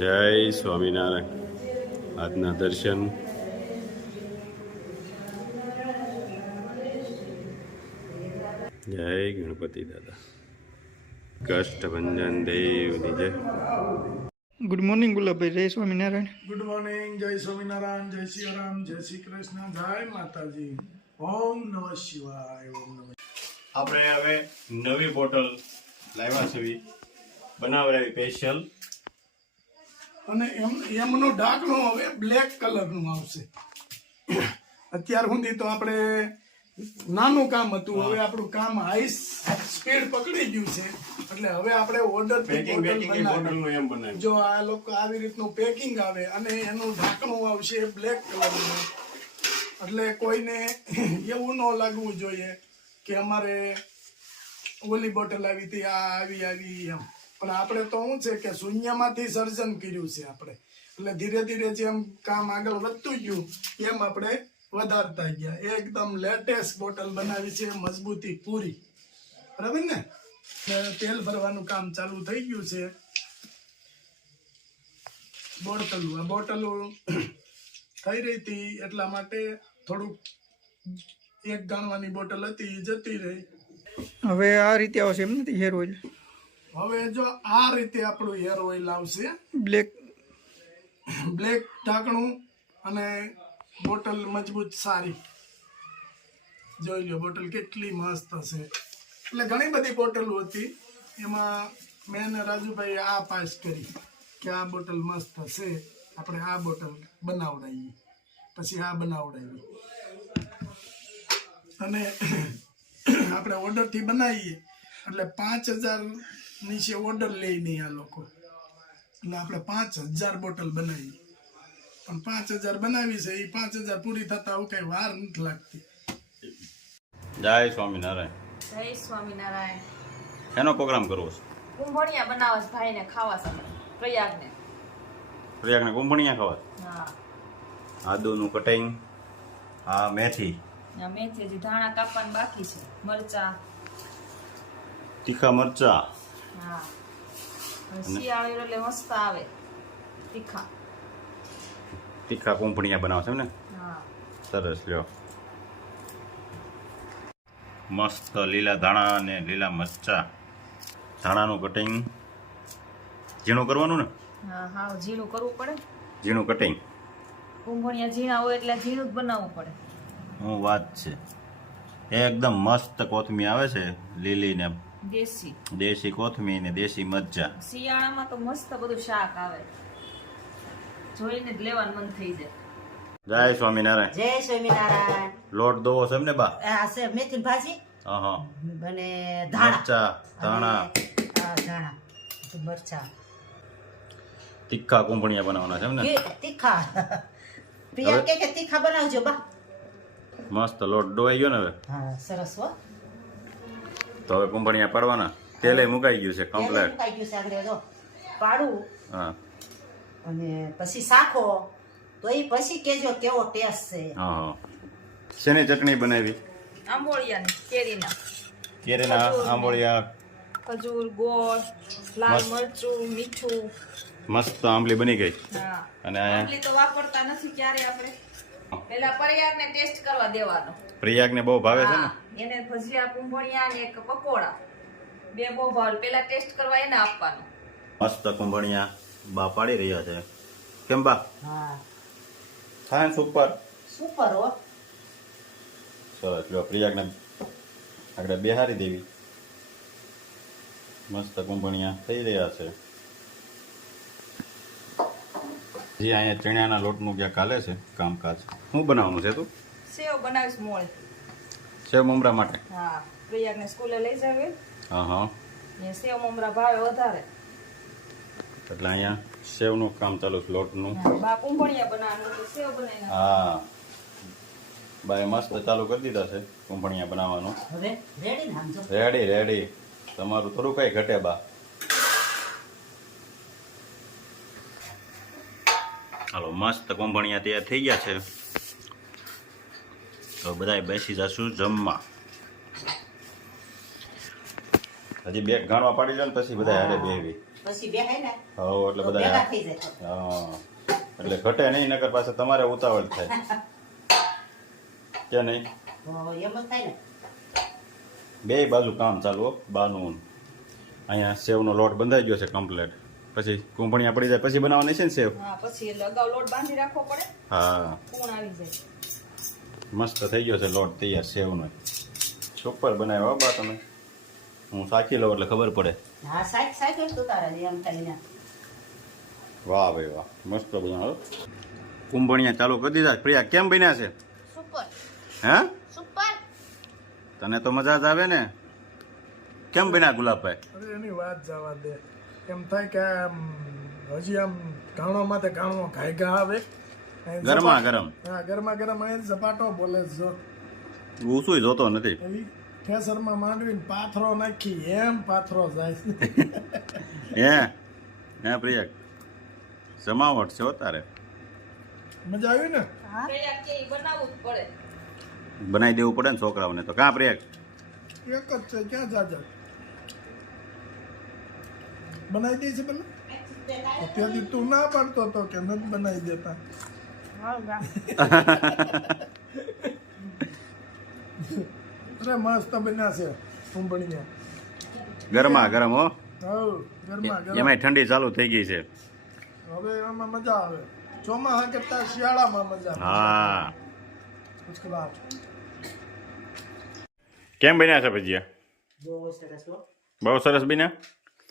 જય સ્વામિનારાયણ. આજના દર્શન જય ગણપતિ દાદા, કષ્ટભંજન દેવની જય. Good morning Gulabbhai. જય સ્વામિનારાયણ. Good morning. જય સ્વામિનારાયણ. જય શ્રી રામ. જય શ્રી કૃષ્ણ. જય માતાજી. ઓમ નમઃ શિવાય. ઓમ નમઃ. આપણે હવે નવી બોટલ લાવ્યા છે, બનાવડાવી સ્પેશિયલ. અને એમનું ઢાંકણું હવે બ્લેક કલરનું આવશે. અત્યાર સુધી તો આપણે નાનું કામ હતું, હવે આપણું કામ હાઈ સ્પીડ પકડી ગયું છે. એટલે હવે આપણે ઓર્ડર જો આ લોકો આવી રીતનું પેકિંગ આવે અને એનું ઢાંકણું આવશે બ્લેક કલરનું. એટલે કોઈને એવું ન લાગવું જોઈએ કે અમારે ઓલી બોટલ આવી હતી, આ આવી એમ. પણ આપણે તો શું છે કે શૂન્યમાંથી સર્જન કર્યું છે આપણે. એટલે ધીરે ધીરે જેમ કામ આગળ વધતું ગયું એમ આપણે વધારતા ગયા. એકદમ લેટેસ્ટ બોટલ બનાવી છે, મજબૂતી પૂરી. બરાબર ને? તેલ ભરવાનું કામ ચાલુ થઈ ગયું છે. બોટલું થઈ રહી હતી એટલા માટે થોડુંક એક ગણવાની બોટલ હતી એ જતી રહી. હવે આ રીતે આવશે એમ નથી હેર ઓઇલ? હવે જો આ રીતે આપણું હેર ઓઇલ આવશે, બ્લેક ઢાંકણું અને બોટલ મજબૂત સારી. જોઈ લો બોટલ કેટલી મસ્ત હશે. એટલે ઘણી બધી બોટલો હતી, એમાં મેં ને રાજુભાઈ આ પાસ કરી કે આ બોટલ મસ્ત હશે, આપણે આ બોટલ બનાવડાવીએ. પછી આ બનાવડાવી અને આપણે ઓર્ડરથી બનાવીએ એટલે 5000 નીચે ઓર્ડર લે નહીં આ લોકો. એટલે આપણે 5000 બોટલ બનાવીએ. પણ 5000 બનાવી છે, એ 5000 પૂરી થતા આવું કઈ વાર નથી લાગતી. જય સ્વામિનારાયણ. જય સ્વામિનારાયણ. એનો પ્રોગ્રામ કરવો છે. કુંભણિયા બનાવસ ભાઈને ખાવા છે, પ્રયાગને કુંભણિયા ખાવા. હા, આદુનું કટિંગ, આ મેથી, આ મેથી હજી ધાણા કાપવાનું બાકી છે, મરચા, તીખા મરચા. હા, શિયાળો એટલે મસ્ત આવે તીખા કુંભણિયા બનાવશે ને? હા, સરસ. લ્યો, મસ્ત લીલા ધાણા અને લીલા મરચા, ધાણાનું કટિંગ ઝીણું કરવાનું ને? હા, હા, ઝીણું કરવું પડે. ઝીણું કટિંગ. કુંભણિયા ઝીણા હોય એટલે ઝીણું જ બનાવવું પડે. હું વાત છે. એકદમ મસ્ત કોથમીર આવે છે, લીલી ને દેશી કોથમીર ને દેશી મરચા. શિયાળામાં તો મસ્ત બધું શાક આવે, જોઈને જ લેવાનું મન થઈ જાય. જય સ્વામિનારાયણ. જય સ્વામિનારાયણ. લોટ દોવો છે એમને બા? આ છે મેથી ભાજી હા, અને ધાણા, મરચા, ધાણા, ધાણા, મરચા, તીખા કુંભણિયા બનાવવાના છે એમ ને? તીખા. પિયા કે તીખા બનાવજો બા. મસ્ત લોટ ડોવાઈ ગયો ને હવે? હા, સરસ હો. તો હવે કુંભણિયા પાડવાના. તેલે મુકાઈ ગયું છે કમ્પ્લીટ. મુકાઈ ગયું છે આગળ જો પાડું. હા, અને પછી શાખો તો એ પછી કેજો કેવો ટેસ્ટ છે. હા. શેની ચટણી બનાવી? આંબોળિયાની, કેરીના. કેરીના આંબોળિયા. ખજૂર, ગોળ, લાલ મરચું, મીઠું. મસ્ત આંબલી બની ગઈ. હા, અને આંબલી તો વાપરતા નથી ક્યારે આપણે. પેલા પ્રયાગને ટેસ્ટ કરવા દેવાનો. પ્રયાગને બહુ ભાવે છે ને? હા, એને ભજીયા, કુંભણિયા ને એક પકોડા બે બહુ ભાવે. પેલા ટેસ્ટ કરવા એને આપવાનું. મસ્ત કુંભણિયા બા પાડી રહ્યા છે. કેમ બા? હા, થાય સુપર. સુપર હો. સરસ. જો પ્રયાગને આગળ બેહારી દેવી. મસ્ત કુંભણિયા થઈ રહ્યા છે. જે અહીંયા ચણાના લોટનું ક્યાંક હાલે છે કામકાજ. શું બનાવવાનું છે તું? સેવ બનાવીશ મોળે. સેવ મમરા માટે? હા, પ્રયાગને સ્કૂલે લઈ જાવે. હા. ને સેવ મમરા ભાવે વધારે એટલે અહીંયા સેવનું કામ ચાલુ છે, લોટનું. બા કુંભણિયા બનાવવાનું એટલે સેવ બનાવી હા, બાય મસ્ત ચાલુ કરી દીધા છે કુંભણિયા બનાવવાનું. હવે રેડી ને સમજો. રેડી. તમારું થોડું કઈ ઘટે બા. હાલો, મસ્ત કુંભણિયા તૈયાર થઈ ગયા છે. તો બધા બેસી જશું જમવા. હજી બે ગાણવા પાડી લે ને પછી બધા હારે બેહવી. પછી બેહાય ને હા એટલે તો બધા ભેગા થઈ જાય. હા એટલે ઘટે નહીં નકર પાસે તમારે ઉતાવળ થાય કે નહીં તો એમ જ થાય ને. બે બાજુ કામ ચાલુ હો, બાનું અહીંયા સેવનો લોટ બંધાઈ ગયો છે કમ્પ્લેટ. પછી કુંભણિયા પડી જાય પછી બનાવવાની છે ને સેવ. હા પછી એટલે અગાઉ લોટ બાંધી રાખવો પડે, હા કૂણ આવી જાય. મસ્ત થઈ ગયો છે લોટ તૈયાર સેવનો. સુપર બનાવ્યો હો બા તમે. હું સાચી લઉં એટલે ખબર પડે. હા સાઈડ તો તારે એમ થાય ને. વાહ ભાઈ વાહ, મસ્ત બનાવો. કુંભણિયા ચાલુ કરી દીધા. પ્રિયા કેમ બન્યા છે? સુપર હે સુપર. તને તો મજા જ આવે ને. કેમ બન્યા ગુલાબભાઈ? અરે એની વાત જવા દે. એમ થાય કે આમ હજી આમ ઘાણો માથે ઘાણો ઘાયગા આવે. ગરમા ગરમ. હા ગરમા ગરમ અહીં ઝપાટો બોલે છે જો. ઊંસું જોતો નથી. એવી ઠેસરમાં માંડવીને પાથરો નાખી એમ પાથરો જાય છે. હે પ્રિયા જમાવટ છે હો તારે. મજા આવી ને? પેલા કે ઈ બનાવવું જ પડે. બનાવી દેવું પડે ને છોકરાઓને તો. કાં પ્રિયા? એક જ છે ક્યાં જાજા બનાવી દે છે પેલા અત્યારથી તું ના પાડતો હતો કે નથી બનાવી દેતા. અરે મસ્ત બન્યા છે કુંભણિયા. ગરમા ગરમ હો. હવ ગરમા ગરમ. એમાંય ઠંડી ચાલુ થઈ ગઈ છે. હવે એમાં મજા આવે. ચોમાસા કરતા શિયાળામાં મજા આવે. હા ઉચકલાટ. કેમ બન્યા છે ભજીયા? બહુ સરસ હો. બહુ સરસ બન્યા.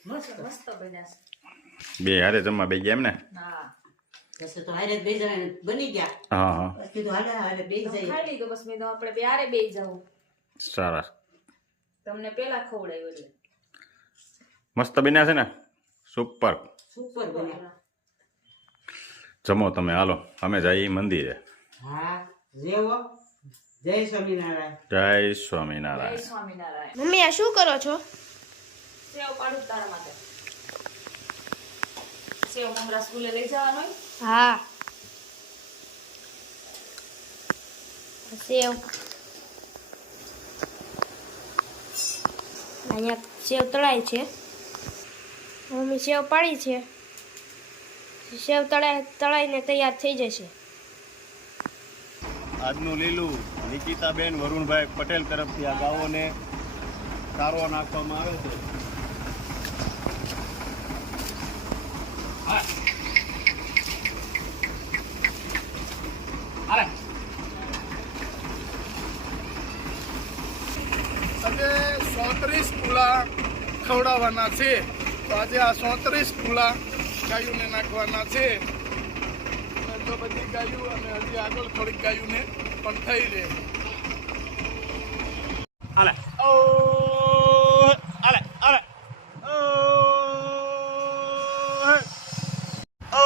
મસ્ત બન્યા છે. બે હારે જમવા બે ગયા એમ ને? હા પછી તો હારે જ બે જણા બની ગયા. હા હા પછી તો હારે બે જાય. ખાઈ લીધું બસ મેં તો આપણે બે હારે બેસી જાવું. સરસ. તમને પેલા ખવડાવ્યું એટલે. મસ્ત બન્યા છે ને? સુપર. સુપર બન્યા. જમો તમે હાલો, અમે જઈએ મંદિરે. હા જેવો. જય સ્વામિનારાયણ. જય જય સ્વામિનારાયણ. સ્વામિનારાયણ. મમ્મી આ શું કરો છો? સેવ પાડું તારા માટે. સેવ મમરા સ્કૂલે લઈ જવાનો હોય? હા સેવ અહીંયા સેવ તળાય છે. મમ્મી સેવ પાડી છે. સેવ તળાઈને તૈયાર થઈ જશે. આજનું લીલું નિકિતાબેન વરુણભાઈ પટેલ તરફથી આ ગાઓને કારો નાખવામાં આવે છે. આજે 34 પુલા ખવડાવવાના છે. તો આજે આ 34 પુલા ગાયોને નાખવાના છે. અને તો બધી ગાયો અને હજી આગળ થોડીક ગાયોને પણ થઈ રહે. આલે ઓ આલે આલે ઓ ઓ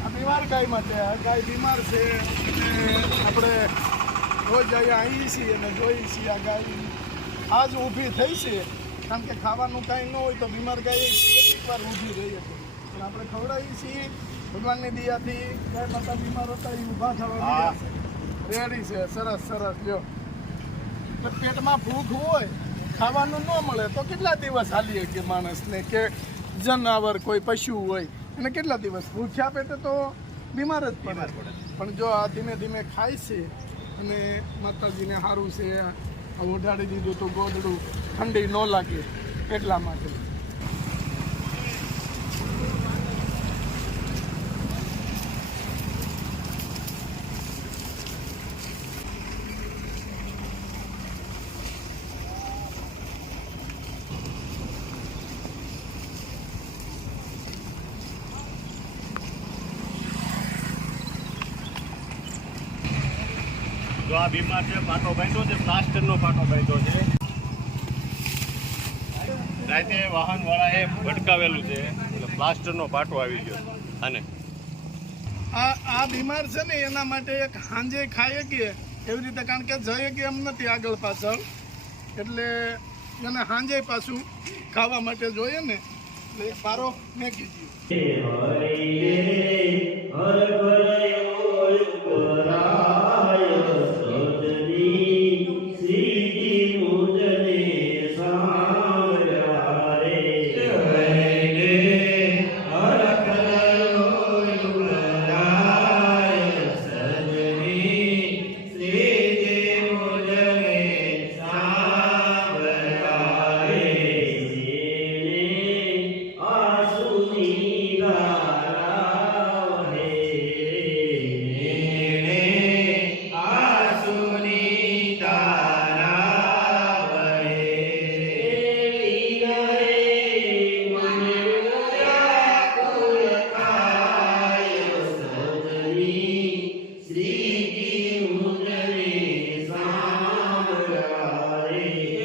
આ બીમાર ગાય માટે આ ગાય બીમાર છે અને આપણે રોજ અહીંયા આવીએ છીએ અને જોઈએ છીએ આ ગાય આજ ઊભી થઈ છે કારણ કે ખાવાનું કાંઈ ન હોય તો બીમાર ગાય કેટલીક વાર ઊભી રહી હતી પણ આપણે ખવડાવીએ છીએ ભગવાનની દયાથી ગાય માતા બીમાર હતા એ ઊભા થવા રેડી છે સરસ સરસ લ્યો તો પેટમાં ભૂખ હોય ખાવાનું ન મળે તો કેટલા દિવસ હાલી શકે માણસને કે જનાવર કોઈ પશુ હોય એને કેટલા દિવસ ભૂખ્યા પેટે તો બીમાર જ પડે પણ જો આ ધીમે ધીમે ખાય છે અને માતાજીને સારું છે ઓઢાડી દીધું તો ગોદડું ઠંડી ન લાગે એટલા માટે જો આ બીમાર છે પાટો બાંધ્યો છે પ્લાસ્ટરનો પાટો બાંધ્યો છે રાતે વાહન વાળાએ ભટકાવેલું છે એટલે પ્લાસ્ટરનો પાટો આવી ગયો અને આ બીમાર છે ને એના માટે એક હાંજે ખાઈએ કે એવી રીતે કારણ કે જઈએ કે એમ નથી આગળ પાછળ એટલે એને હાંજે પાછું ખાવા માટે જોઈએ ને એટલે એક પારો મેકી દીધો